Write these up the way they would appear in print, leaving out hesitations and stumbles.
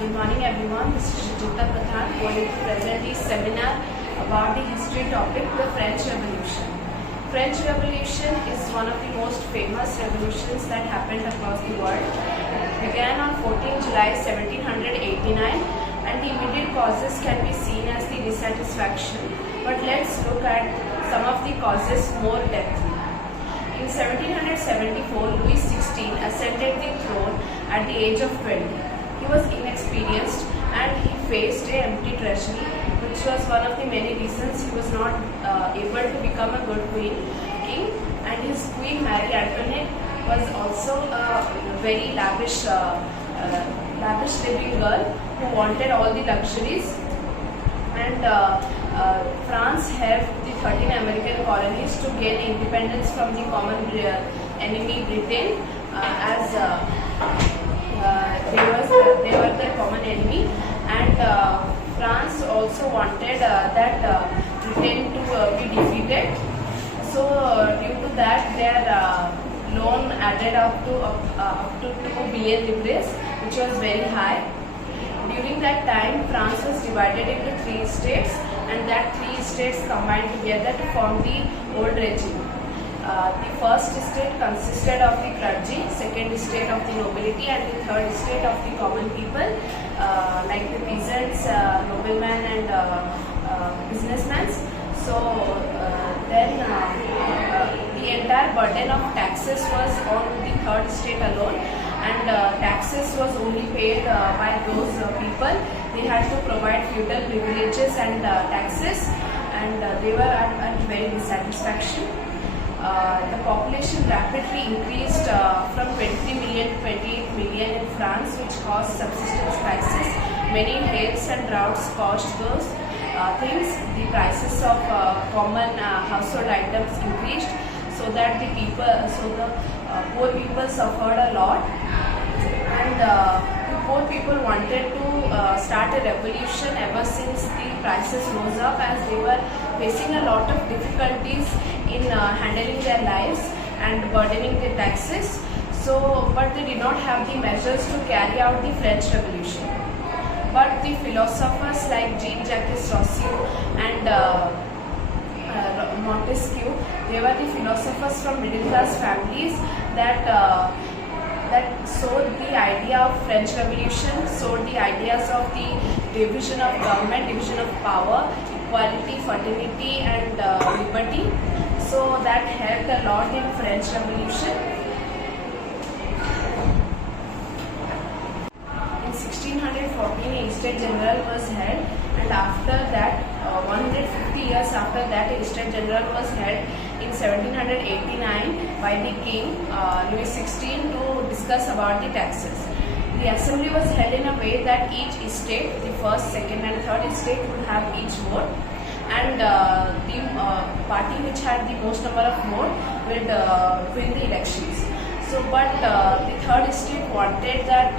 Good morning everyone, this is Shujita Pradhan going to present this seminar about the history topic, the French Revolution. French Revolution is one of the most famous revolutions that happened across the world. It began on 14 July 1789 and the immediate causes can be seen as the dissatisfaction, but let's look at some of the causes more depthly. In 1774, Louis XVI ascended the throne at the age of 20. He was inexperienced and he faced an empty treasury, which was one of the many reasons he was not able to become a good king. And his queen Marie Antoinette was also a very lavish living girl who wanted all the luxuries. And France helped the 13 American colonies to gain independence from the common enemy Britain, as they were the common enemy, and France also wanted that Britain to be defeated. So due to that, their loan added up to 2 billion livres, which was very high. During that time, France was divided into 3 states, and that 3 states combined together to form the old regime. The first state consisted of the clergy, second state of the nobility, and the third state of the common people, like the peasants, noblemen, and businessmen. So then the entire burden of taxes was on the third state alone, and taxes was only paid by those people. They had to provide feudal privileges and taxes, and they were at very dissatisfaction. The population rapidly increased from 23 million to 28 million in France, which caused subsistence crisis. Many hails and droughts caused those things. The prices of common household items increased, so that the poor people suffered a lot. And the poor people wanted to start a revolution ever since the prices rose up, as they were facing a lot of difficulties in handling their lives and burdening the taxes. So, but they did not have the measures to carry out the French Revolution. But the philosophers like Jean-Jacques Rousseau and Montesquieu, they were the philosophers from middle-class families that sowed the idea of French Revolution, sowed the ideas of the division of government, division of power, equality, fraternity, and liberty. So that helped a lot in French Revolution. In 1614, a State General was held, and after that, 150 years after that, a State General was held in 1789 by the King Louis XVI to discuss about the taxes. The assembly was held in a way that each state, the first, second, and third state, would have each vote, and the party which had the most number of votes would win the elections. So, but the third state wanted that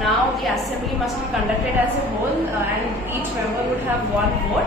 now the assembly must be conducted as a whole, and each member would have one vote.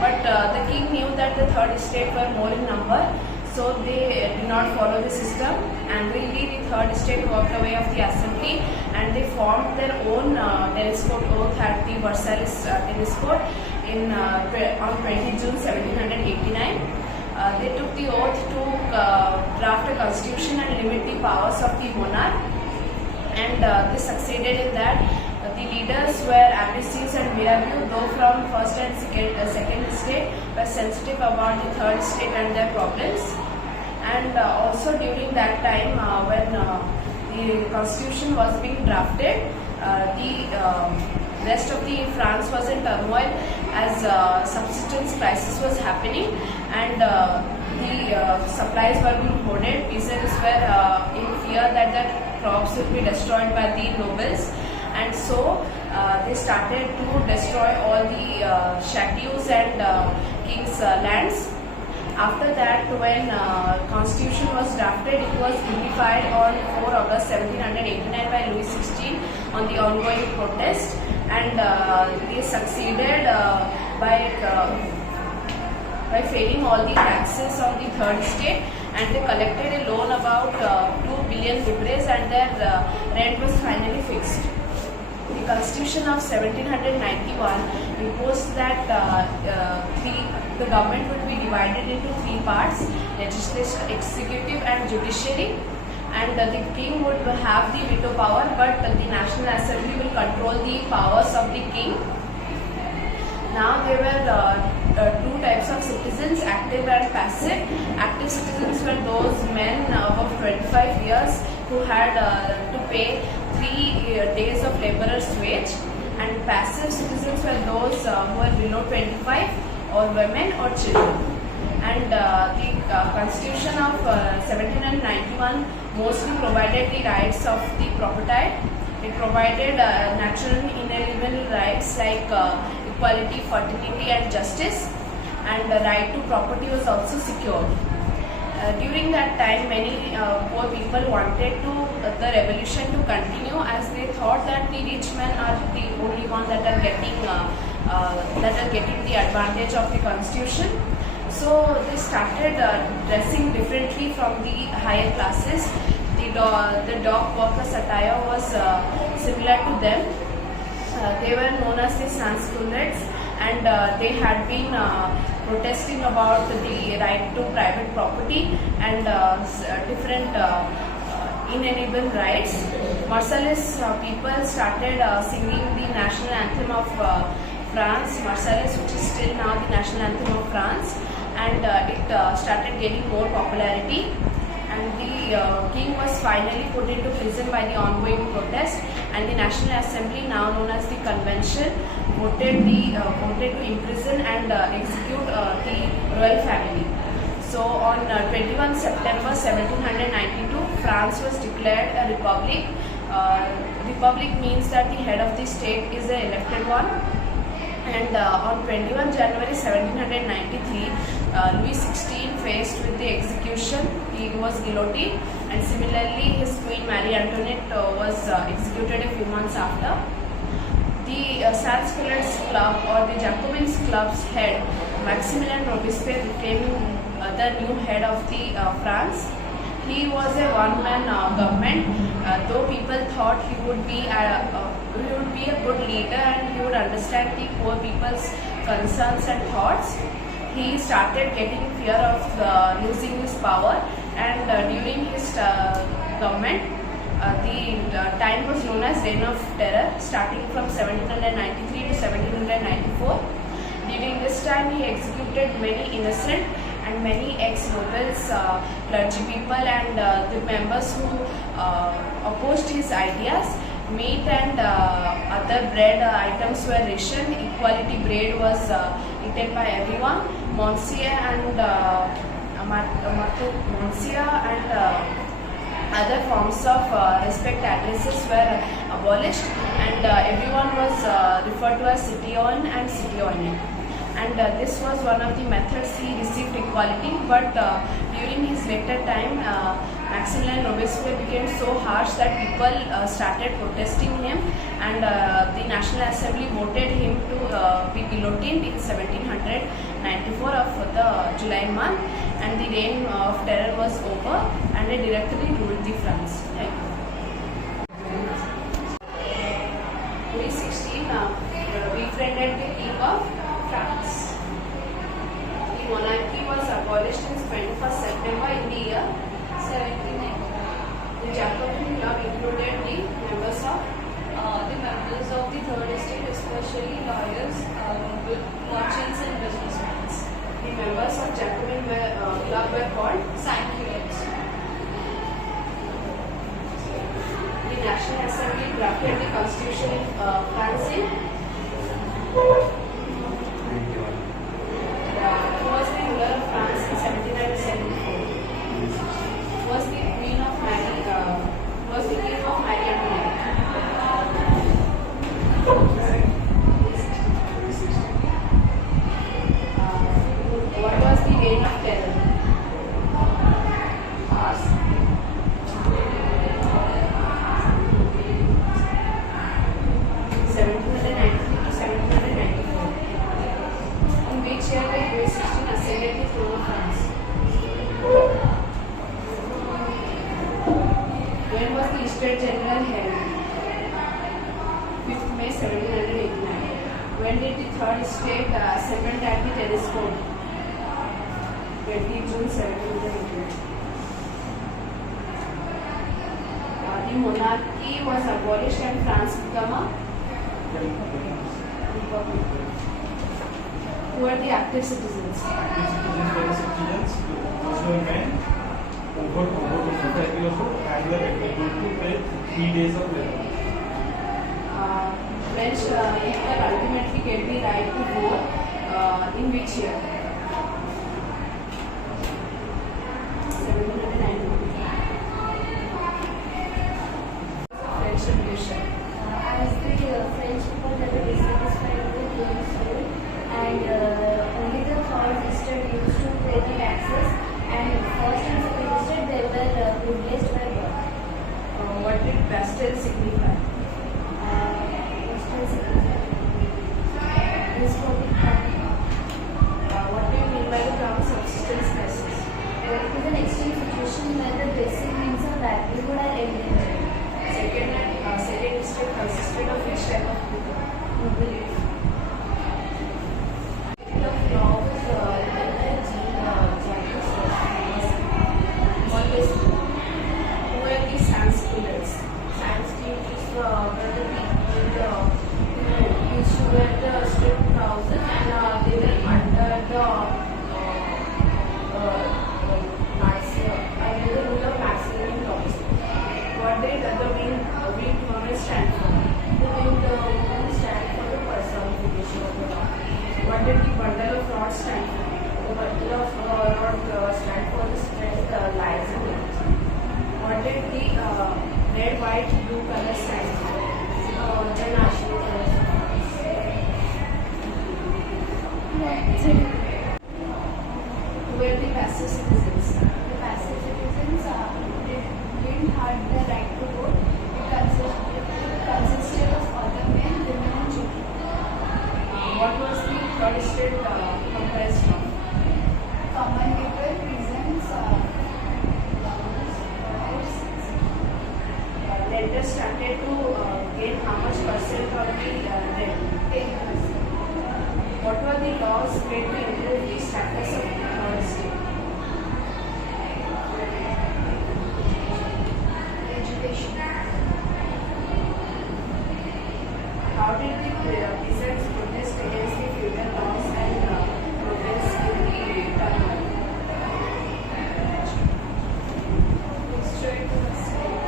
But the king knew that the third state were more in number, so they did not follow the system. Angrily, the third state walked away of the assembly, and they formed their own tennis court oath at the Versailles tennis court on 20 June 1789. They took the oath to draft a constitution and limit the powers of the monarch, and they succeeded in that. The leaders were Abbassides and Mirabeau, though from first and second state, were sensitive about the third state and their problems. And also during that time, when the constitution was being drafted, the rest of the France was in turmoil, as subsistence crisis was happening, and the supplies were being hoarded. Peasants were in fear that their crops would be destroyed by the nobles, and so they started to destroy all the chateaux and king's lands. After that, when constitution was drafted, it was unified on 4 August 1789 by Louis XVI on the ongoing protest, and they succeeded by failing all the taxes on the third state, and they collected a loan about 2 billion livres, and their rent was finally fixed. The the Constitution of 1791 imposed that the government would be divided into three parts: legislature, executive, and judiciary. And the king would have the veto power, but the National Assembly will control the powers of the king. Now there were two types of citizens, active and passive. Active citizens were those men above 25 years who had to pay 3 days of laborer's wage, and passive citizens were those who were below 25, or women or children. And the Constitution of 1791 mostly provided the rights of the property. It provided natural inalienable rights like equality, fraternity, and justice, and the right to property was also secured. During that time, many poor people wanted the revolution to continue, as they thought that the rich men are the only ones that are getting the advantage of the constitution. So they started dressing differently from the higher classes. The dog workers' attire was similar to them. They were known as the sans-culottes, and they had been protesting about the right to private property and different inalienable rights. Marseillais people started singing the national anthem of France, Marseillais, which is still now the national anthem of France, and it started getting more popularity. And the king was finally put into prison by the ongoing protest, and the National Assembly, now known as the Convention, voted to imprison and execute the royal family. So on 21 September 1792, France was declared a republic. Republic means that the head of the state is an elected one. And on 21 January 1793, Louis XVI faced with the execution. He was guillotined, and similarly his Queen Marie Antoinette was executed a few months after. The Sans-Culottes Club, or the Jacobins Club's head, Maximilien Robespierre, became the new head of the France. He was a one-man government, though people thought he would be a good leader and he would understand the poor people's concerns and thoughts. He started getting fear of losing his power, and during his government, the time was known as Reign of Terror, starting from 1793 to 1794. During this time, he executed many innocent and many ex-nobles, clergy people, and the members who opposed his ideas. Meat and other bread items were rationed. Equality bread was eaten by everyone. Monsieur and other forms of respect addresses were abolished, and everyone was referred to as citoyen and citoyenne. And this was one of the methods he received equality. But during his later time, Maximilien Robespierre became so harsh that people started protesting him, and the National Assembly voted him to be guillotined in 1794 of the July month, and the reign of terror was over, and they directly ruled the France. Louis XVI befriended the King of France. The monarchy was abolished in 21st September in the year 1790. The Jacobin Club included the members of the third estate, especially lawyers, merchants, and businessmen. The members of Jacobin Club were called sans-culottes. The National Assembly drafted the Constitution in France in who was the ruler of France in 1794? Was the Queen of Marie Antoinette? What was the reign of terror? 1793 to 1794. 1789. When did the third state assembled at the telescope? 20 June 1789. The monarchy was abolished and France became a republic. Who are the active citizens? Active citizens were the citizens who were men over 25 years old and were able to pay 3 days of labor. French people ultimately get the right to vote in which year? 1790. French Revolution. As the French people were dissatisfied with the rule and only the third estate used to pay the taxes and first and second estate they were replaced by God. What did Bastille signify? Estate signified despotic power. What do you mean by the term subsistence crisis? It is an extreme situation where the basic needs of livelihood are endangered. Second estate consisted of which type of people? Mobility. The law was always who were the Sanskritans? Sanskrit were the people who used to wear the stripped trousers and they were under the rule of Maximilian Thomas. What did the winged woman stand for? The winged woman stand for the personification of the law. What did the bundle of rods stand for? The bundle of rods stand for the strength, lies and light. What did the red, white, blue color stand for? The national colors. Who were the passive citizens? The passive citizens didn't have the right to vote. It consisted of other men, women, and children. What was the third estate comprised of? Common people, peasants, Lenders started to gain how much percent of the debt? 10%. What were the laws made to improve the status of the third estate? Education. How did the peasants protest against the feudal laws and progress in the turmoil? Destroyed the state.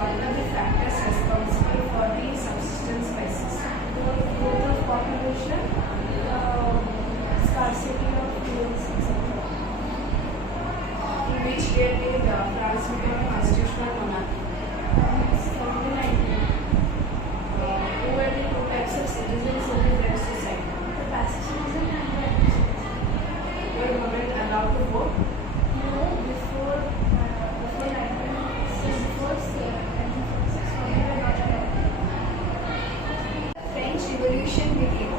What were the factors responsible for the subsistence crisis? The growth of population, scarcity of fuels, etc. In which year did France become a constitutional monarchy? 1790. Who were the two types of citizens in the French society? The passive citizen and the active citizen. Were women allowed to vote? No, before 1964, women were not allowed. The French Revolution began.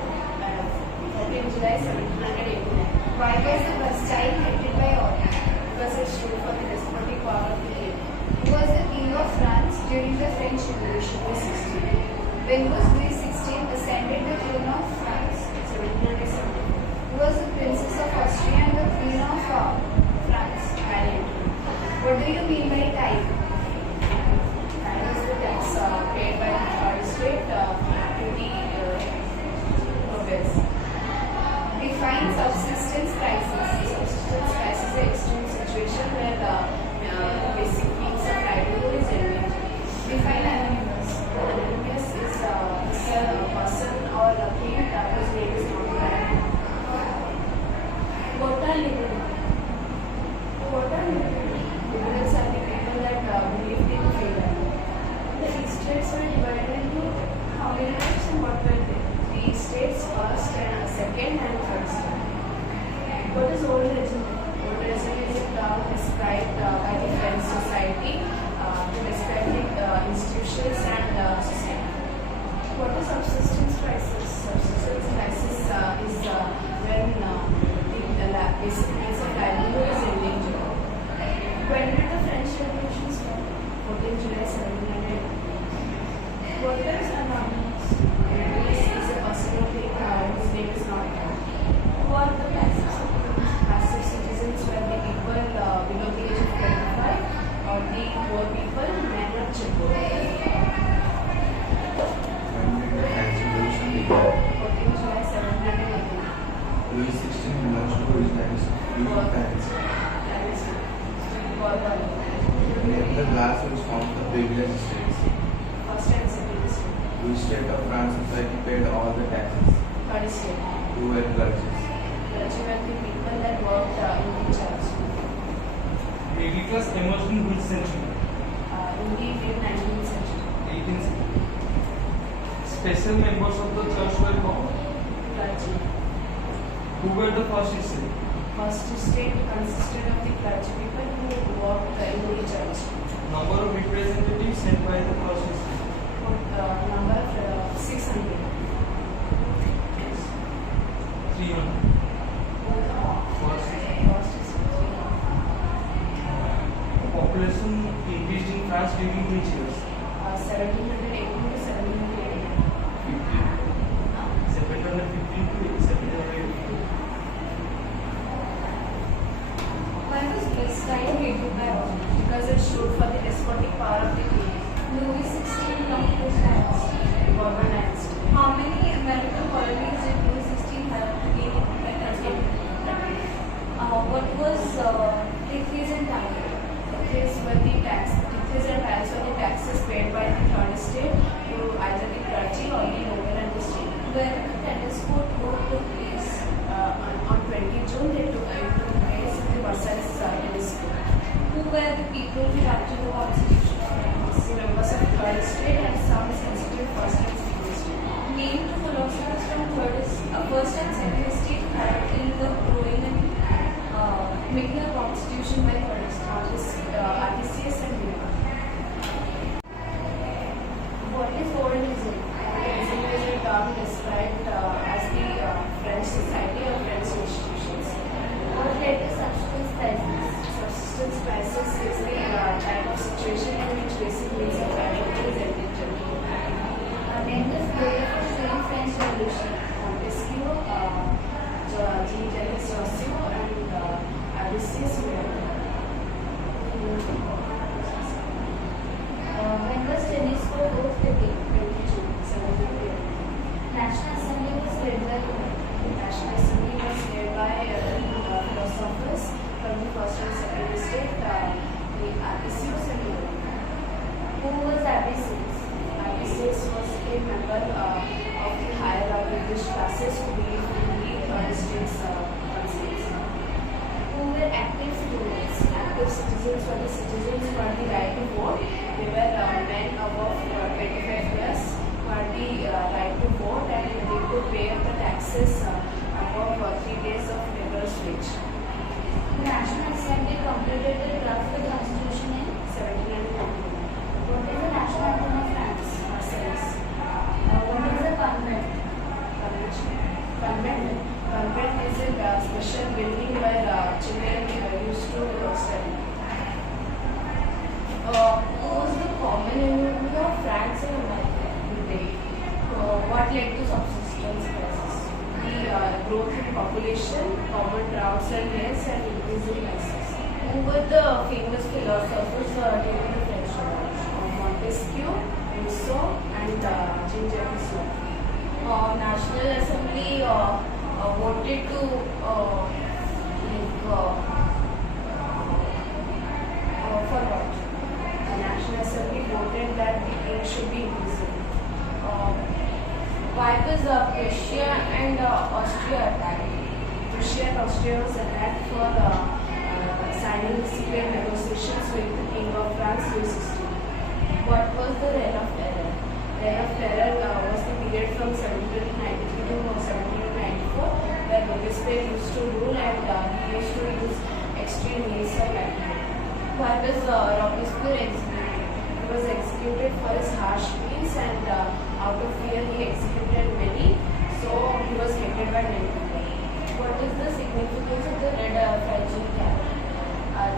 14 July 1789. Why was the Bastille hated by all? Because it stood for the despotic power of the king. Who was the King of France during the French Revolution? Louis XVI. When was Louis XVI ascended the throne of France? 1797. Who was the Princess of Austria and the Queen of France? Marie Antoinette. What do you mean by tithe? Tithe is the tax paid by the third estate to the nobles. Define subsistence crisis. Subsistence crisis is an extreme situation where the basic needs of livelihood is endangered. Define anonymous. Anonymous is a person or a thing whose name is not known. Quota liberal. Quota liberal. Liberals are the people that believed in freedom. The estates were divided into how many types and what were they? Three states, first and second and third state. What is old regime? Old regime is a term described by the French society to describe the institutions and society. What is subsistence crisis? Subsistence crisis is when the basic needs of livelihood is endangered. When did the French Revolution start? 14 July 1700. Which state of France society paid all the taxes? Third state. Who were clergy? Clergy were the people that worked in the church. Middle class emerged in which century? In the late 19th century. 18th century. Special members of the church were called. Clergy. Who were the first Christians? First state consisted of the clergy people who worked in the church. Number of representatives sent by the first Christians? Number of 600. 300. First population increased in France during which years? 1718 to 1789. 715 to 718. Why was Palestine hated by all? Because it stood for the despotic power of the king. Louis XVI belonged to which dynasty? Bourbon dynasty. How many American colonies did Louis XVI have to gain independence? What was Tithes and Tithes? Tithes and tithes were the taxes paid by the third estate to either the clergy or the noble and the state. When the tennis court vote took place? On 20 June, it took place in the Versailles tennis court. Who were the people who drafted the Constitution of France? The members of the third estate and some sensitive first and second estate. Name two philosophers from first and second estate had in the growing and making a constitution by third estate. Artisius and Newton. What is Orangism? Orangism is a term described as the French society or French institutions. What led to subsistence crisis? Subsistence crisis is the type of situation in which basic needs of humanity is endangered. Name the beautiful during French Revolution. Montesquieu, Jean-Jacques Rousseau, and Artisius Newton. When was tennis court vote taken? 22, 17. National Assembly was led by whom? The National Assembly was led by philosophers from the first and second estate, the Artisius and Newton. Who was Abbasis? Artisius was a member of the higher British classes who believed in the third estate's concepts. Who were active students? Active citizens were the citizens who had the right to vote. They were men above 25 years who had the right to vote, and they could pay up the taxes above 3 days of laborer's wage. The National Assembly completed the draft of the Constitution in 1791. what is the national anthem of France? Marseilles. What is a convent? Convent is a special building where children used to study. Who was the common enemy of France and America? What led to subsistence crisis? The growth in population, common droughts and rains, and increasing prices. Who were the famous philosophers during the French Revolution? Montesquieu, Rousseau, and Jean-Jacques Rousseau. National Assembly voted to for what? The National Assembly voted that the king should be imprisoned. Why was Prussia and Austria attacked? Prussia and Austria was attacked for signing secret negotiations with the King of France, Louis XVI. What was the Reign of Terror? Reign of Terror was the period from 1793 to 1794, where Robespierre used to rule, and he used to use extreme means of blackmail. Why was Robespierre executed? He was executed for his harsh means, and out of fear he executed many, so he was hated by many people. What is the significance of the red fragile cap?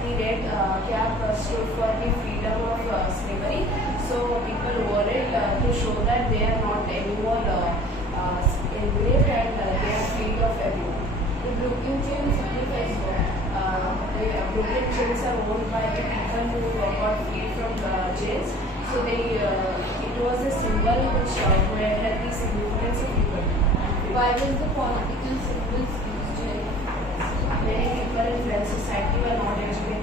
The red cap stood for the freedom of slavery, so people wore it to show that they are not anymore enslaved, and they are free of everyone. The Brooklyn chain signifies what? The Brooklyn chains are owned by the people who got freed from jails, so it was a symbol which had the significance of liberty. Why was the political symbols used during? Many people in French society were not educated